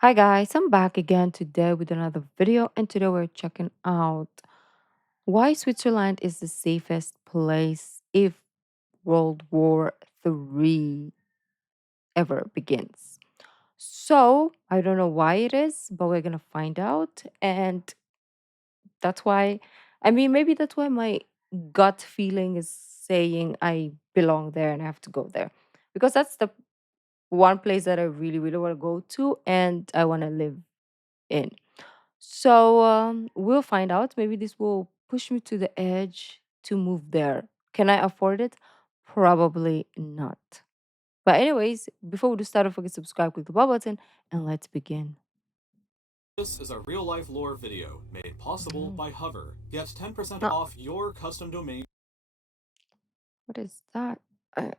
Hi guys, I'm back again today with another video, and today we're checking out why Switzerland is the safest place if World War III ever begins. So, I don't know why it is, but we're gonna find out. And that's why, maybe that's why my gut feeling is saying I belong there and I have to go there. Because that's the one place that I really, really want to go to and I want to live in. So we'll find out. Maybe this will push me to the edge to move there. Can I afford it? Probably not. But anyways, before we do start, don't forget to subscribe, click the bell button, and let's begin. This is a real-life lore video made possible Oh, by Hover. Get 10% no, off your custom domain. what is that? Okay.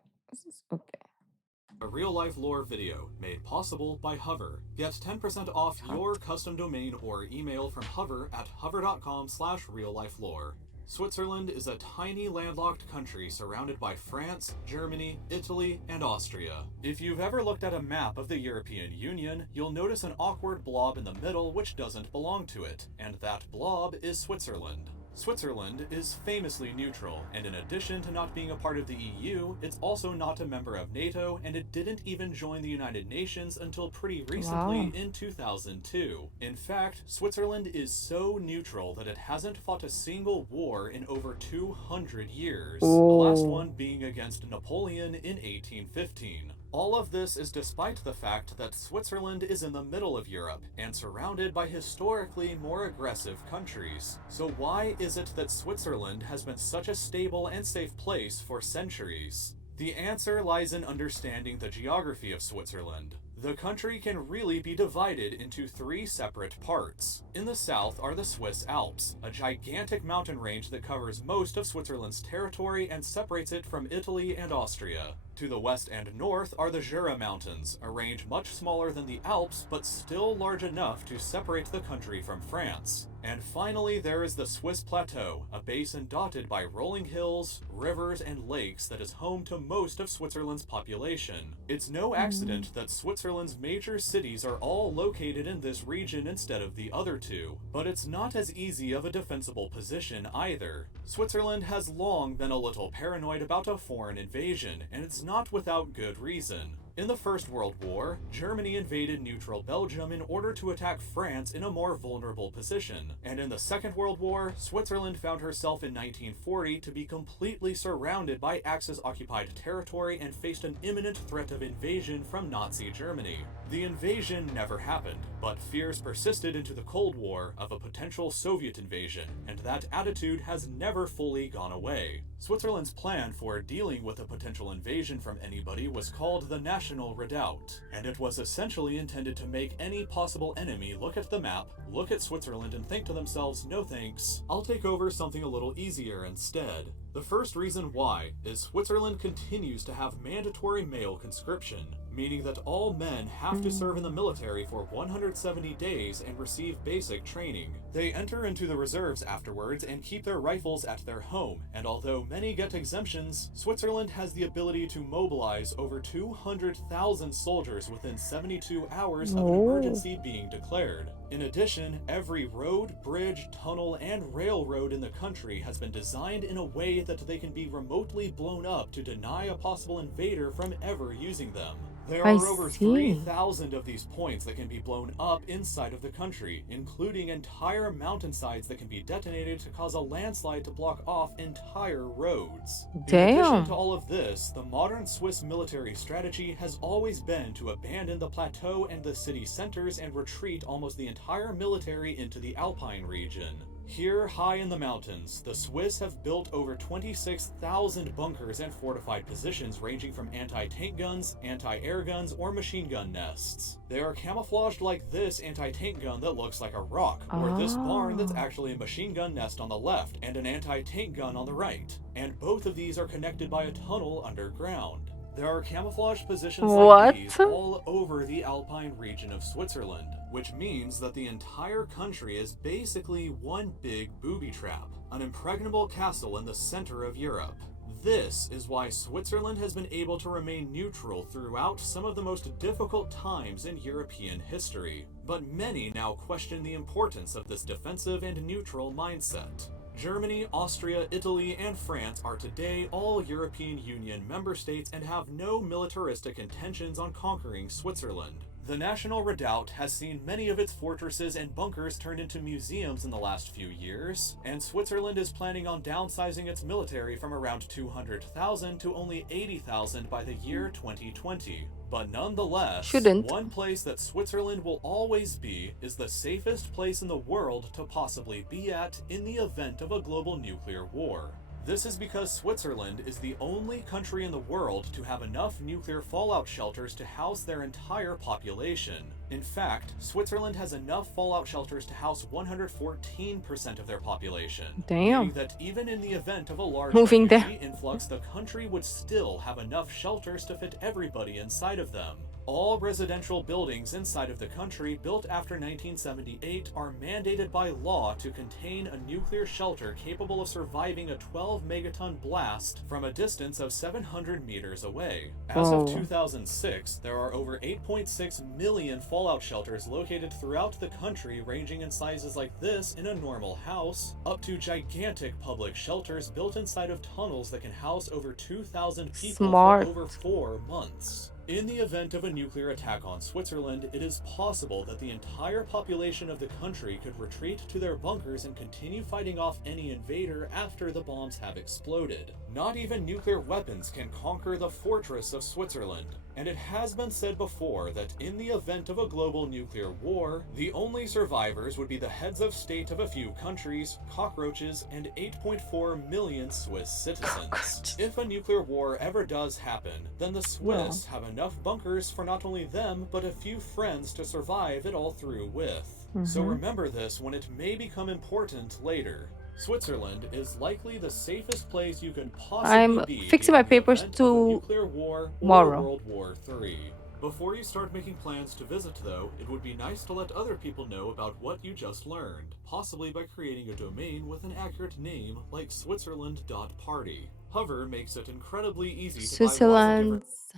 A real-life lore video made possible by Hover. Get 10% off Hot. your custom domain or email from Hover at hover.com/reallifelore. Switzerland is a tiny landlocked country surrounded by France, Germany, Italy, and Austria. If you've ever looked at a map of the European Union, you'll notice an awkward blob in the middle which doesn't belong to it, and that blob is Switzerland. Switzerland is famously neutral, and in addition to not being a part of the EU, it's also not a member of NATO, and it didn't even join the United Nations until pretty recently Wow. in 2002. In fact, Switzerland is so neutral that it hasn't fought a single war in over 200 years, the last Oh. one being against Napoleon in 1815. All of this is despite the fact that Switzerland is in the middle of Europe and surrounded by historically more aggressive countries. So why is it that Switzerland has been such a stable and safe place for centuries? The answer lies in understanding the geography of Switzerland. The country can really be divided into three separate parts. In the south are the Swiss Alps, a gigantic mountain range that covers most of Switzerland's territory and separates it from Italy and Austria. To the west and north are the Jura Mountains, a range much smaller than the Alps but still large enough to separate the country from France. And finally, there is the Swiss Plateau, a basin dotted by rolling hills, rivers, and lakes that is home to most of Switzerland's population. It's no Mm. accident that Switzerland's major cities are all located in this region instead of the other two. But it's not as easy of a defensible position either. Switzerland has long been a little paranoid about a foreign invasion, and it's not without good reason. In the First World War, Germany invaded neutral Belgium in order to attack France in a more vulnerable position. And in the Second World War, Switzerland found herself in 1940 to be completely surrounded by Axis-occupied territory and faced an imminent threat of invasion from Nazi Germany. The invasion never happened, but fears persisted into the Cold War of a potential Soviet invasion, and that attitude has never fully gone away. Switzerland's plan for dealing with a potential invasion from anybody was called the National Redoubt, and it was essentially intended to make any possible enemy look at the map, look at Switzerland, and think to themselves, no thanks, I'll take over something a little easier instead. The first reason why is Switzerland continues to have mandatory male conscription, meaning that all men have to serve in the Mm. military for 170 days and receive basic training. They enter into the reserves afterwards and keep their rifles at their home, and although many get exemptions, Switzerland has the ability to mobilize over 200,000 soldiers within 72 hours of an Oh. emergency being declared. In addition, every road, bridge, tunnel, and railroad in the country has been designed in a way that they can be remotely blown up to deny a possible invader from ever using them. There I are over see. 3,000 of these points that can be blown up inside of the country, including entire mountainsides that can be detonated to cause a landslide to block off entire roads. In addition to Damn. all of this, the modern Swiss military strategy has always been to abandon the plateau and the city centers and retreat almost the entire military into the Alpine region. Here, high in the mountains, the Swiss have built over 26,000 bunkers and fortified positions ranging from anti-tank guns, anti-air guns, or machine gun nests. They are camouflaged like this anti-tank gun that looks like a rock, or this barn that's Ah. actually a machine gun nest on the left and an anti-tank gun on the right. And both of these are connected by a tunnel underground. There are camouflage positions like What? these all over the Alpine region of Switzerland, which means that the entire country is basically one big booby trap, an impregnable castle in the center of Europe. This is why Switzerland has been able to remain neutral throughout some of the most difficult times in European history. But many now question the importance of this defensive and neutral mindset. Germany, Austria, Italy, and France are today all European Union member states and have no militaristic intentions on conquering Switzerland. The National Redoubt has seen many of its fortresses and bunkers turned into museums in the last few years, and Switzerland is planning on downsizing its military from around 200,000 to only 80,000 by the year 2020. But nonetheless, Shouldn't. one place that Switzerland will always be is the safest place in the world to possibly be at in the event of a global nuclear war. This is because Switzerland is the only country in the world to have enough nuclear fallout shelters to house their entire population. In fact, Switzerland has enough fallout shelters to house 114% of their population, meaning Damn. that even in the event of a large Moving there. refugee influx, the country would still have enough shelters to fit everybody inside of them. All residential buildings inside of the country built after 1978 are mandated by law to contain a nuclear shelter capable of surviving a 12 megaton blast from a distance of 700 meters away. As of Oh, 2006, there are over 8.6 million fallout shelters located throughout the country, ranging in sizes like this in a normal house, up to gigantic public shelters built inside of tunnels that can house over 2,000 people for smart. over 4 months. In the event of a nuclear attack on Switzerland, it is possible that the entire population of the country could retreat to their bunkers and continue fighting off any invader after the bombs have exploded. Not even nuclear weapons can conquer the fortress of Switzerland. And it has been said before that in the event of a global nuclear war, the only survivors would be the heads of state of a few countries, cockroaches, and 8.4 million Swiss citizens. Cockroaches. If a nuclear war ever does happen, then the Well, Swiss have enough bunkers for not only them, but a few friends to survive it all through with. So hmm, remember this when it may become important later. Switzerland is likely the safest place you could possibly I'm be fixing my beyond the papers event of a nuclear war or tomorrow. World War III. Before you start making plans to visit, though, it would be nice to let other people know about what you just learned, possibly by creating a domain with an accurate name like Switzerland.party. Hover makes it incredibly easy to buy lots of different. Switzerland's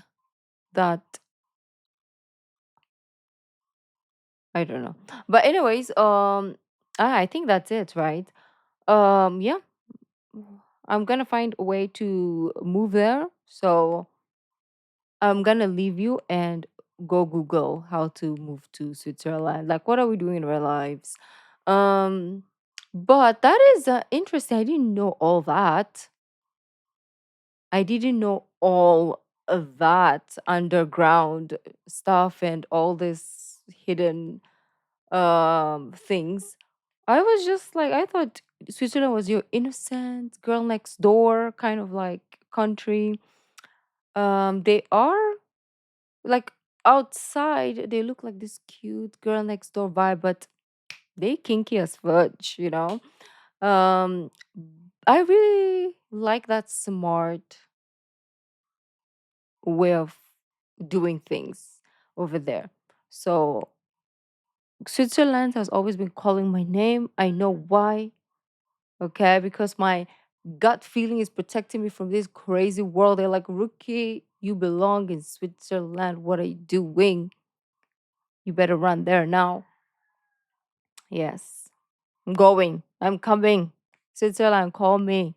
that I don't know. But anyways, I think that's it, right? Yeah, I'm gonna find a way to move there. So I'm gonna leave you and go Google how to move to Switzerland. Like, what are we doing in our lives? Um, but that is interesting. I didn't know all that. I didn't know all of that underground stuff and all this hidden things. I was just like, I thought Switzerland was your innocent girl next door kind of like country. They are like outside they look like this cute girl next door vibe, but they kinky as fudge, you know. um I really like that smart way of doing things over there. So Switzerland has always been calling my name. I know why. Okay, because my gut feeling is protecting me from this crazy world. They're like, Rookie, you belong in Switzerland. What are you doing? You better run there now. Yes, I'm going. I'm coming. Switzerland, call me.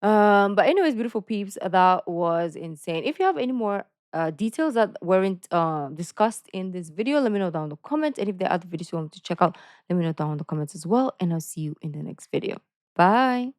But anyways, beautiful peeps, that was insane. If you have any more details that weren't discussed in this video, let me know down in the comments. And if there are other videos you want me to check out, let me know down in the comments as well. And I'll see you in the next video. Bye.